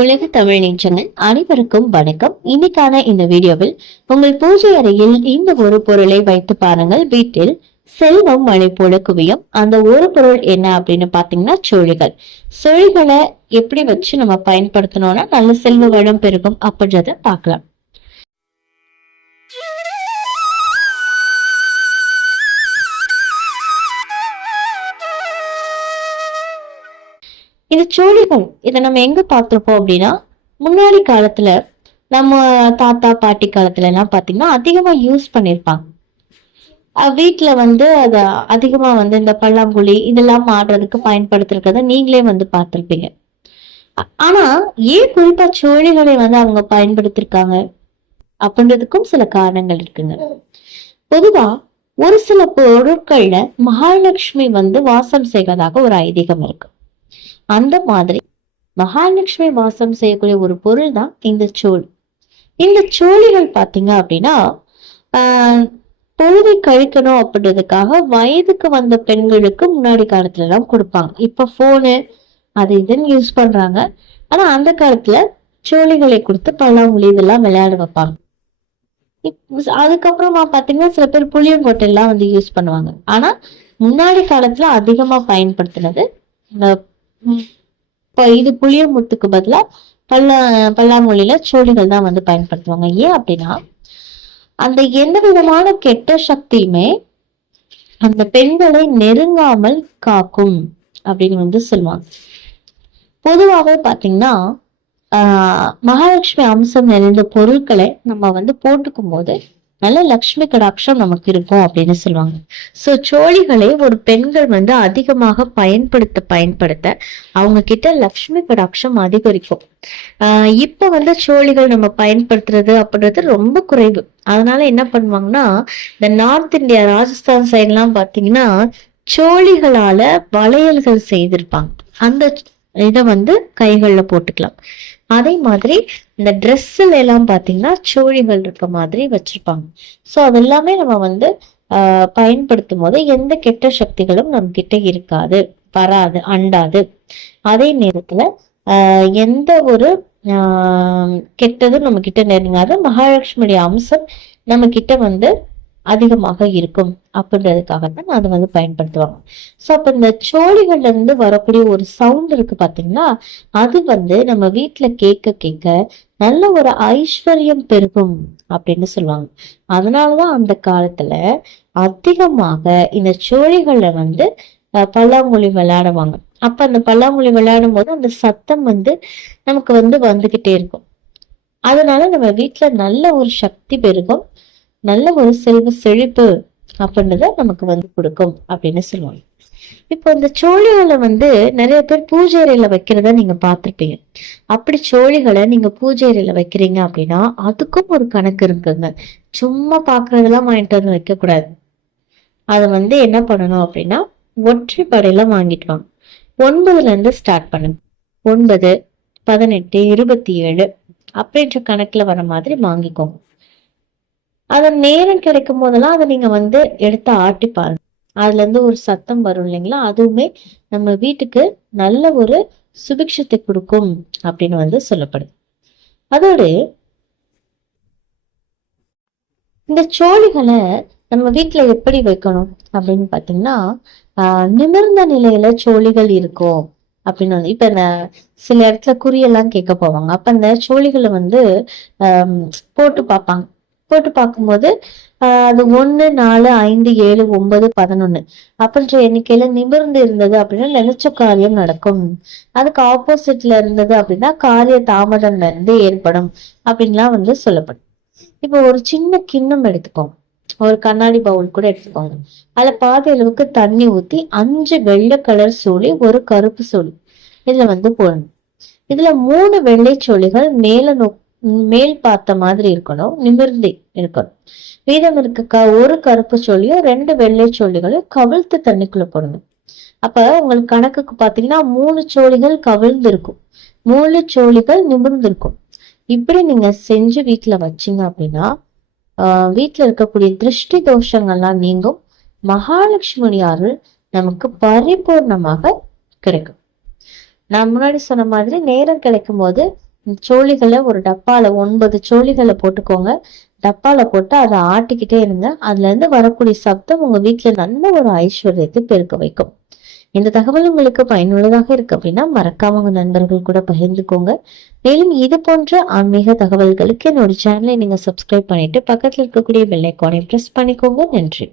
உலக தமிழ் நெஞ்சங்கள் அனைவருக்கும் வணக்கம். இன்னைக்கான இந்த வீடியோவில் உங்கள் பூஜை அறையில் இந்த ஒரு பொருளை வைத்து பாருங்கள். வீட்டில் செல்வம் மழை போல குவியும். அந்த ஒரு பொருள் என்ன அப்படின்னு பாத்தீங்கன்னா சுழிகள் சுழிகளை எப்படி வச்சு நம்ம பயன்படுத்தணும்னா நல்ல செல்வ வளம் பெருகும் அப்படின்றத பார்க்கலாம். இது சோழிகள் இதை நம்ம எங்க பார்த்துருப்போம் அப்படின்னா முன்னாடி காலத்துல நம்ம தாத்தா பாட்டி காலத்துல எல்லாம் பாத்தீங்கன்னா அதிகமா யூஸ் பண்ணிருப்பாங்க. அஹ் வந்து அத அதிகமா வந்து இந்த பல்லாங்குழி இதெல்லாம் ஆடுறதுக்கு பயன்படுத்திருக்கிறத நீங்களே வந்து பார்த்துருப்பீங்க. ஆனா ஏன் குறிப்பா சோழிகளை வந்து அவங்க பயன்படுத்திருக்காங்க? அப்படின்றதுக்கும் சில காரணங்கள் இருக்குங்க. பொதுவா ஒரு சில பொருட்கள்ல மகாலட்சுமி வந்து வாசம் செய்வதாக ஒரு ஐதீகம் இருக்கு. அந்த மாதிரி மகாலட்சுமி வாசம் செய்யக்கூடிய ஒரு பொருள் தான் இந்த சோழி. இந்த சோழிகள் பார்த்தீங்க அப்படின்னா பொழுதை கழிக்கணும் அப்படின்றதுக்காக வயதுக்கு வந்த பெண்களுக்கு முன்னாடி காலத்துல எல்லாம் கொடுப்பாங்க. இப்ப போனு அது இதுன்னு யூஸ் பண்றாங்க. ஆனா அந்த காலத்துல சோழிகளை கொடுத்து பல்லாங்குழி இதெல்லாம் விளையாட வைப்பாங்க. இப்~ அதுக்கப்புறமா பாத்தீங்கன்னா சில பேர் புளியங்கொட்டை எல்லாம் வந்து யூஸ் பண்ணுவாங்க. ஆனா முன்னாடி காலத்துல அதிகமா பயன்படுத்தினது இந்த இப்ப இது புளிய முத்துக்கு பதிலா பல்லா பல்லாங்குழியில சோழிகள் தான் வந்து பயன்படுத்துவாங்க. ஏன் அப்படின்னா அந்த எந்த விதமான கெட்ட சக்தியுமே அந்த பெண்களை நெருங்காமல் காக்கும் அப்படின்னு வந்து சொல்லுவாங்க. பொதுவாகவே பாத்தீங்கன்னா ஆஹ் மகாலட்சுமி அம்சம் நிறைந்த பொருட்களை நம்ம வந்து போட்டுக்கும் போது நல்ல லக்ஷ்மி கடாட்சம் நமக்கு இருக்கும் அப்படின்னு சொல்லுவாங்க. சோ சோழிகளை ஒரு பெண்கள் வந்து அதிகமாக பயன்படுத்த பயன்படுத்த அவங்க கிட்ட லக்ஷ்மி கடாட்சம் அதிகரிக்கும். ஆஹ் இப்ப வந்து சோழிகள் நம்ம பயன்படுத்துறது அப்படின்றது ரொம்ப குறைவு. அதனால என்ன பண்ணுவாங்கன்னா இந்த நார்த் இந்தியா ராஜஸ்தான் சைடு எல்லாம் பாத்தீங்கன்னா சோழிகளால வளையல்கள் செய்திருப்பாங்க. அந்த இதை வந்து கைகள்ல போட்டுக்கலாம். அதே மாதிரி இந்த ட்ரெஸ்ஸில் எல்லாம் பாத்தீங்கன்னா சோழிகள் இருக்க மாதிரி வச்சிருப்பாங்க. சோ அதெல்லாமே நம்ம வந்து ஆஹ் பயன்படுத்தும் போது எந்த கெட்ட சக்திகளும் நம்ம கிட்ட இருக்காது வராது அண்டாது. அதே நேரத்துல ஆஹ் எந்த ஒரு ஆஹ் கெட்டதும் நம்ம கிட்ட நெருங்காது. மகாலட்சுமியுடைய அம்சம் நம்ம கிட்ட வந்து அதிகமாக இருக்கும் அப்படின்றதுக்காக தான் அதை வந்து பயன்படுத்துவாங்க. ஸோ அப்ப இந்த சோழிகள்ல இருந்து வரக்கூடிய ஒரு சவுண்ட் இருக்கு பாத்தீங்களா? அது வந்து நம்ம வீட்டில் கேட்க கேட்க நல்ல ஒரு ஐஸ்வர்யம் பெருகும் அப்படின்னு சொல்லுவாங்க. அதனாலதான் அந்த காலத்துல அதிகமாக இந்த சோழிகள்ல வந்து அஹ், பல்லாங்குழி விளையாடுவாங்க. அப்ப அந்த பல்லாங்குழி விளையாடும் போது அந்த சத்தம் வந்து நமக்கு வந்து வந்துகிட்டே இருக்கும். அதனால நம்ம வீட்டுல நல்ல ஒரு சக்தி பெருகும். நல்ல ஒரு செல்வ செழிப்பு அப்படின்றத நமக்கு வந்து கொடுக்கும் அப்படின்னு சொல்லுவாங்க. இப்போ இந்த சோழிகளை வந்து நிறைய பேர் பூஜை அறையில வைக்கிறத நீங்க பார்த்திருப்பீங்க. அப்படி சோழிகளை நீங்க பூஜை அறையில வைக்கிறீங்க அப்படின்னா அதுக்கும் ஒரு கணக்கு இருக்குங்க. சும்மா பாக்குறதெல்லாம் வாங்கிட்டு வந்து வைக்க கூடாது அதை வந்து என்ன பண்ணணும் அப்படின்னா ஒற்றை படையில வாங்கிட்டு வாங்க. ஒன்பதுல இருந்து ஸ்டார்ட் பண்ணுங்க. ஒன்பது பதினெட்டு இருபத்தி ஏழு அப்படின்ற கணக்குல வர மாதிரி வாங்கிக்கோங்க. அது நேரம் கிடைக்கும் போதெல்லாம் அதை நீங்க வந்து எடுத்து ஆட்டி பாருங்க. அதுல இருந்து ஒரு சத்தம் வரும் இல்லைங்களா? அதுவுமே நம்ம வீட்டுக்கு நல்ல ஒரு சுபிக்ஷத்தை கொடுக்கும் அப்படின்னு வந்து சொல்லப்படுது. அதோடு இந்த சோழிகளை நம்ம வீட்டுல எப்படி வைக்கணும் அப்படின்னு பாத்தீங்கன்னா ஆஹ் நிமிர்ந்த நிலையில சோழிகள் இருக்கும் அப்படின்னு வந்து இப்ப இந்த சில இடத்துல குறியெல்லாம் கேட்க போவாங்க. அப்ப இந்த சோழிகளை வந்து ஆஹ் போட்டு பார்ப்பாங்க. போட்டு பார்க்கும்போது அது ஒன்று நாலு ஐந்து ஏழு ஒன்பது பதினொன்னு. அப்படின்ற எண்ணிக்கையில நிமிர்ந்து இருந்தது அப்படின்னா நினைச்ச காரியம் நடக்கும். அதுக்கு ஆப்போசிட்ல இருந்தது அப்படின்னா காரிய தாமதம் வந்து ஏற்படும் அப்படின்லாம் வந்து சொல்லப்படும். இப்போ ஒரு சின்ன கிண்ணம் எடுத்துக்கோங்க. ஒரு கண்ணாடி பவுல் கூட எடுத்துக்கோங்க. அதுல பாதி அளவுக்கு தண்ணி ஊத்தி அஞ்சு வெள்ளை கலர் சோழி ஒரு கருப்பு சோழி இதுல வந்து போடணும். இதுல மூணு வெள்ளை சோழிகள் மேல நோக்கி மேல் பார்த்த மாதிரி இருக்கணும் நிமிர்ந்து இருக்கணும். மீதம் இருக்க க ஒரு கருப்பு சொல்லியும் ரெண்டு வெள்ளை சொல்லிகளும் கவிழ்த்து தண்ணிக்குள்ள போடணும். அப்ப உங்களுக்கு கணக்குக்கு பாத்தீங்கன்னா மூணு சோழிகள் கவிழ்ந்து இருக்கும் மூணு சோழிகள் நிமிர்ந்து இருக்கும் இப்படி நீங்க செஞ்சு வீட்டுல வச்சீங்க அப்படின்னா ஆஹ் வீட்டுல இருக்கக்கூடிய திருஷ்டி தோஷங்கள்லாம் நீங்கும். மகாலட்சுமி அருள் நமக்கு பரிபூர்ணமாக கிடைக்கும். நான் முன்னாடி சொன்ன மாதிரி நேரம் கிடைக்கும் போது சோழிகளை ஒரு டப்பால ஒன்பது சோழிகளை போட்டுக்கோங்க. டப்பால போட்டு அதை ஆட்டிக்கிட்டே இருங்க. அதுல இருந்து வரக்கூடிய சப்தம் உங்க வீட்டுல நல்ல ஒரு ஐஸ்வர்யத்தை பெருக்க வைக்கும். இந்த தகவல் உங்களுக்கு பயனுள்ளதாக இருக்கு அப்படின்னா மறக்காம உங்க நண்பர்கள் கூட பகிர்ந்துக்கோங்க. மேலும் இது போன்ற ஆன்மீக தகவல்களுக்கு என்னோட சேனலை நீங்க சப்ஸ்கிரைப் பண்ணிட்டு பக்கத்துல இருக்கக்கூடிய பெல் ஐக்கானை பிரஸ் பண்ணிக்கோங்க. நன்றி.